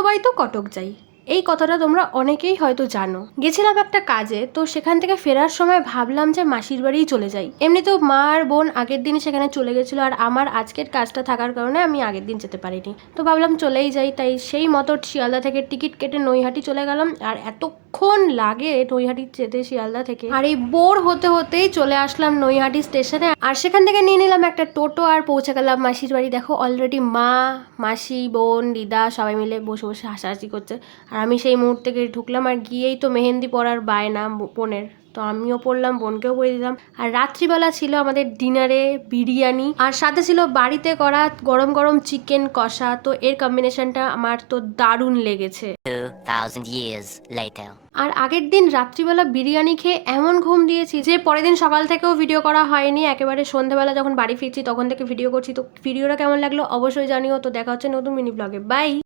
দবাই তো কটক যাই, এই কথাটা তোমরা অনেকেই হয়তো জানো। গেছিলাম একটা কাজে, তো সেখান থেকে ফেরার সময় ভাবলাম যে মাসির বাড়িই চলে যাই। এমনিতেও মা আর বোন আগের দিনই সেখানে চলে গেছিলো, আর আমার আজকের কাজটা থাকার কারণে আমি আগের দিন যেতে পারিনি। তো ভাবলাম চলেই যাই, তাই সেই মতো শিয়ালদা থেকে টিকিট কেটে নৈহাটি চলে গেলাম। আর এতক্ষণ লাগে নৈহাটি যেতে শিয়ালদা থেকে, আর এই বোর হতে হতেই চলে আসলাম নৈহাটি স্টেশনে। আর সেখান থেকে নিয়ে নিলাম একটা টোটো আর পৌঁছে গেলাম মাসির বাড়ি। দেখো অলরেডি মা, মাসি, বোন, দিদা সবাই মিলে বসে বসে হাসাহাসি করছে। আর আমি সেই মুহূর্তে গিয়ে ঢুকলাম, আর গিয়েই তো মেহেন্দি পরার বায়না বোনের, তো আমিও পড়লাম, বোনকেও পরে দিলাম। আর রাত্রিবেলা ছিল আমাদের ডিনারে বিরিয়ানি, আর সাথে ছিল বাড়িতে করা গরম গরম চিকেন কষা। তো এর কম্বিনেশনটা আমার তো দারুণ লেগেছে। 2000 years later. আর আগের দিন রাত্রিবেলা বিরিয়ানি খেয়ে এমন ঘুম দিয়েছি যে পরের দিন সকাল থেকেও ভিডিও করা হয়নি। একেবারে সন্ধ্যাবেলা যখন বাড়ি ফিরছি তখন থেকে ভিডিও করছি। তো ভিডিওটা কেমন লাগলো অবশ্যই জানিও। তো দেখা হচ্ছে নতুন মিনি ব্লগে, বাই।